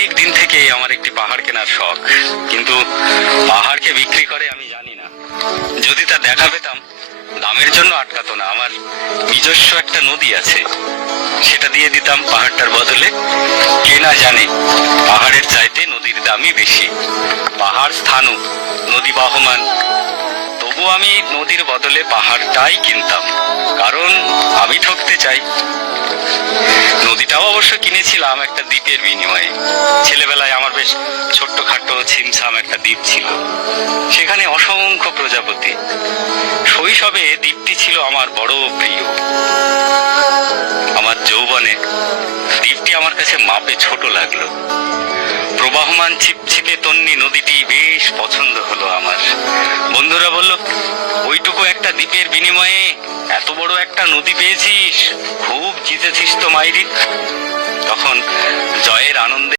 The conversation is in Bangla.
অনেক দিন থেকে আমার একটি পাহাড় কেনার শখ, কিন্তু পাহাড়কে বিক্রি করে আমি জানি না। যদি তা দেখা পেতাম, দামের জন্য আটকাতো না। আমার নিজস্ব একটা নদী আছে, সেটা দিয়ে দিতাম পাহাড়টার বদলে। কে না জানে পাহাড়ের চাইতে নদীর দামই বেশি। পাহাড় স্থানু, নদী বহমান, তবু আমি নদীর বদলে পাহাড়টাই কিনতাম, কারণ আমি ঠকতে চাই। নদীটাও অবশ্য কিনেছিলাম একটা দ্বীপের বিনিময়ে। ছেলেবেলায় আমার বেশ ছোট্টখাটো ছিমছাম একটা দ্বীপ ছিল, সেখানে অসংখ্য প্রজাপতি। শৈশবে দ্বীপটি ছিল আমার বড় প্রিয়। আমার যৌবনে দ্বীপটি আমার কাছে মাপে ছোট লাগলো। প্রবাহমান ছিপছিপে তন্নি নদীটি বেশ পছন্দ হলো আমার। বন্ধুরা বলল, ওইটুকু একটা দ্বীপের বিনিময়ে এত বড় একটা নদী পেয়েছিস, খুব জিতেছিস তো মাইরি। তখন জয়ের আনন্দে